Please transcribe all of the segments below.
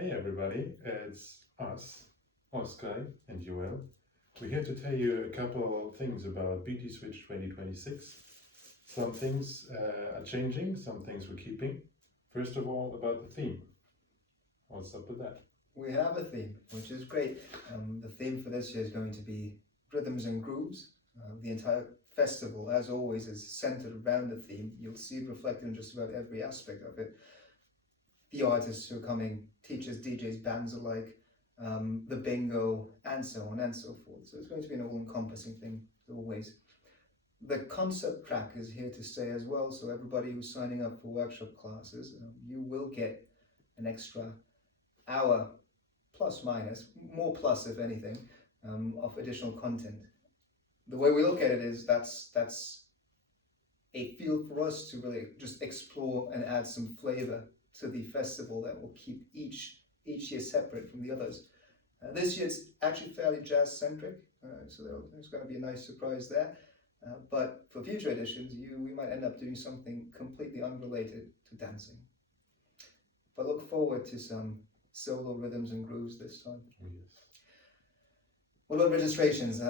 Hey everybody, it's us, Oscar and Joel. We're here to tell you a couple of things about B.T.Switch' 2026. Some things are changing, some things we're keeping. First of all, about the theme. What's up with that? We have a theme, which is great. The theme for this year is going to be rhythms and grooves. The entire festival, as always, is centered around the theme. You'll see it reflected in just about every aspect of it. The artists who are coming, teachers, DJs, bands alike, the bingo, and so on and so forth. So it's going to be an all-encompassing thing, as always. The concept track is here to stay as well, so everybody who's signing up for workshop classes, you will get an extra hour, plus minus, more plus if anything, of additional content. The way we look at it is that's a field for us to really just explore and add some flavor to the festival that will keep each year separate from the others. This year it's actually fairly jazz-centric, so there's going to be a nice surprise there. But for future editions, we might end up doing something completely unrelated to dancing. But look forward to some solo rhythms and grooves this time. Yes. What about registrations?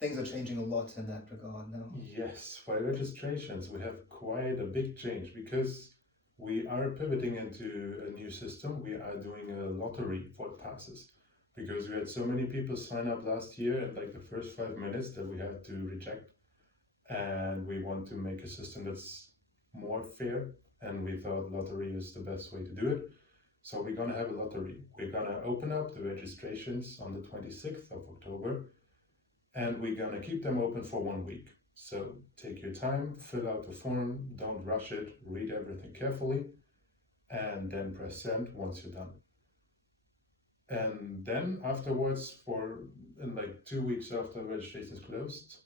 Things are changing a lot in that regard now. Yes, for registrations we have quite a big change because we are pivoting into a new system. We are doing a lottery for passes because we had so many people sign up last year at like the first 5 minutes that we had to reject. And we want to make a system that's more fair, and we thought lottery is the best way to do it. So we're gonna have a lottery. We're gonna open up the registrations on the 26th of October, and we're gonna keep them open for 1 week. So take your time, fill out the form, don't rush it, read everything carefully, and then press send once you're done. And then afterwards, in like 2 weeks after registration is closed,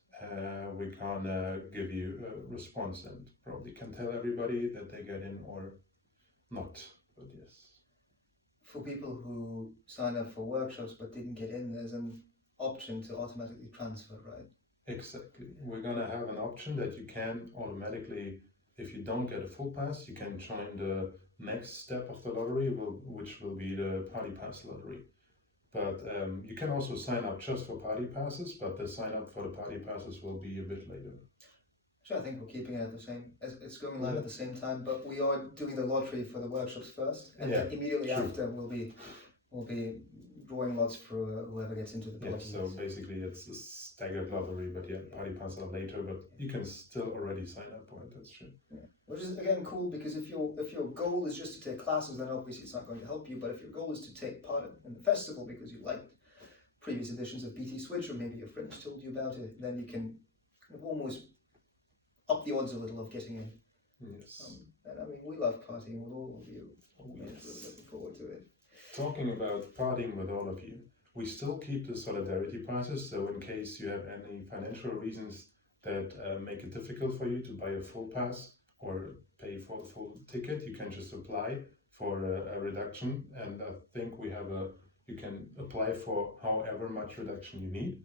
we're gonna give you a response and probably can tell everybody that they get in or not, but yes. For people who sign up for workshops but didn't get in, there's an option to automatically transfer, right? Exactly. We're gonna have an option that you can automatically, if you don't get a full pass, you can join the next step of the lottery, which will be the party pass lottery. But you can also sign up just for party passes, but the sign up for the party passes will be a bit later. So I think we're keeping it at the same, it's going live at the same time, but we are doing the lottery for the workshops first, and then immediately after we'll be drawing lots for whoever gets into the party. Yeah, so basically it's a staggered lottery, but yeah, party passes are later, but you can still already sign up for it, that's true. Yeah. Which is again cool, because if your goal is just to take classes, then obviously it's not going to help you, but if your goal is to take part in the festival because you liked previous editions of B.T.Switch', or maybe your friends told you about it, then you can kind of almost up the odds a little of getting in. Yes. And I mean, we love partying with all of you. We're Yes. really looking forward to it. Talking about partying with all of you, we still keep the solidarity passes, so in case you have any financial reasons that make it difficult for you to buy a full pass or pay for the full ticket, you can just apply for a reduction, and I think you can apply for however much reduction you need.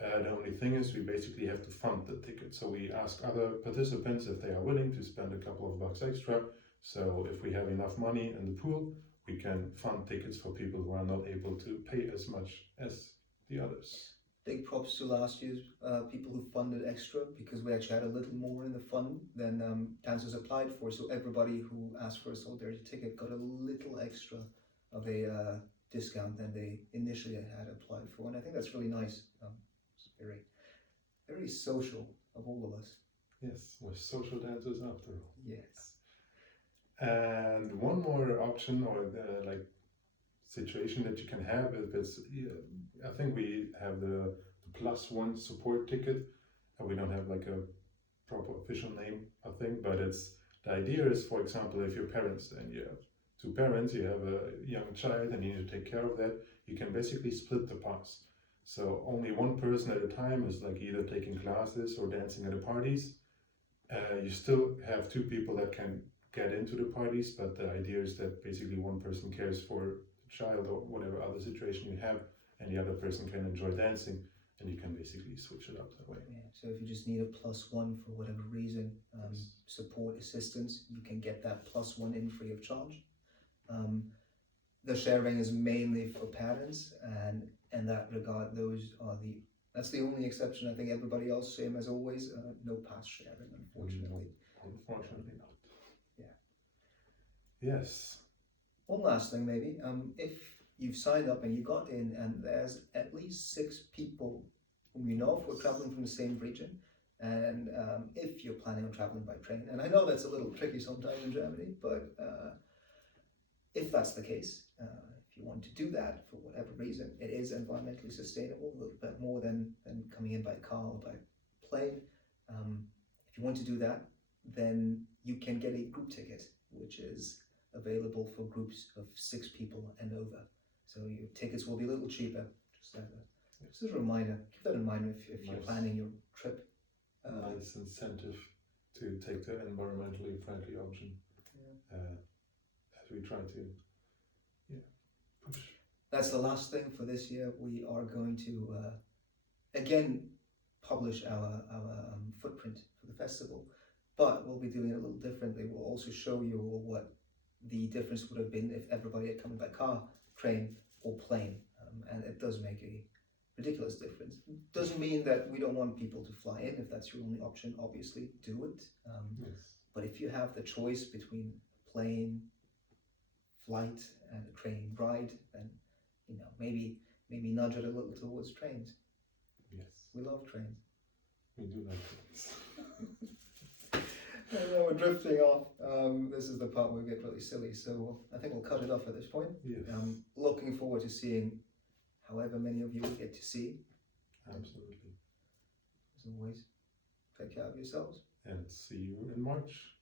The only thing is we basically have to fund the ticket, so we ask other participants if they are willing to spend a couple of bucks extra. So if we have enough money in the pool, we can fund tickets for people who are not able to pay as much as the others. Big props to last year's people who funded extra, because we actually had a little more in the fund than dancers applied for, so everybody who asked for a solidarity ticket got a little extra of a discount than they initially had applied for, and I think that's really nice. It's very, very social of all of us. Yes, we're social dancers after all. Yes. And one more option or situation that you can have is I think we have the +1 support ticket, and we don't have like a proper official name, I think, but the idea is, for example, if you're parents and you have 2 parents, you have a young child and you need to take care of that, you can basically split the pass. So only one person at a time is like either taking classes or dancing at the parties. You still have 2 people that can get into the parties, but the idea is that basically one person cares for the child or whatever other situation you have, and the other person can enjoy dancing, and you can basically switch it up that way. Yeah, so if you just need a +1 for whatever reason, support, assistance, you can get that +1 in free of charge. the sharing is mainly for parents, and in that regard, that's the only exception. I think everybody else, same as always, no pass sharing, unfortunately. No, unfortunately not. Yeah. Yes. One last thing, maybe. If you've signed up and you got in, and there's at least 6 people whom you know if we're traveling from the same region, and if you're planning on traveling by train, and I know that's a little tricky sometimes in Germany, but if that's the case, if you want to do that for whatever reason, it is environmentally sustainable, a little bit more than coming in by car or by plane. If you want to do that, then you can get a group ticket, which is available for groups of 6 people and over. So your tickets will be a little cheaper. Just as a reminder, keep that in mind if you're planning your trip. Nice incentive to take the environmentally friendly option. As we try to push. That's the last thing for this year. We are going to again publish our footprint for the festival, but we'll be doing it a little differently. We'll also show you what the difference would have been if everybody had come in by car, train, or plane, and it does make a ridiculous difference. Doesn't mean that we don't want people to fly in. If that's your only option, obviously do it. Yes. But if you have the choice between plane, flight, and a train ride, then maybe nudge it a little towards trains. Yes. We love trains. We do like trains. I know we're drifting off. This is the part where we get really silly, so I think we'll cut it off at this point. Yes. Looking forward to seeing however many of you we get to see. Absolutely. As always, take care of yourselves. And see you in March.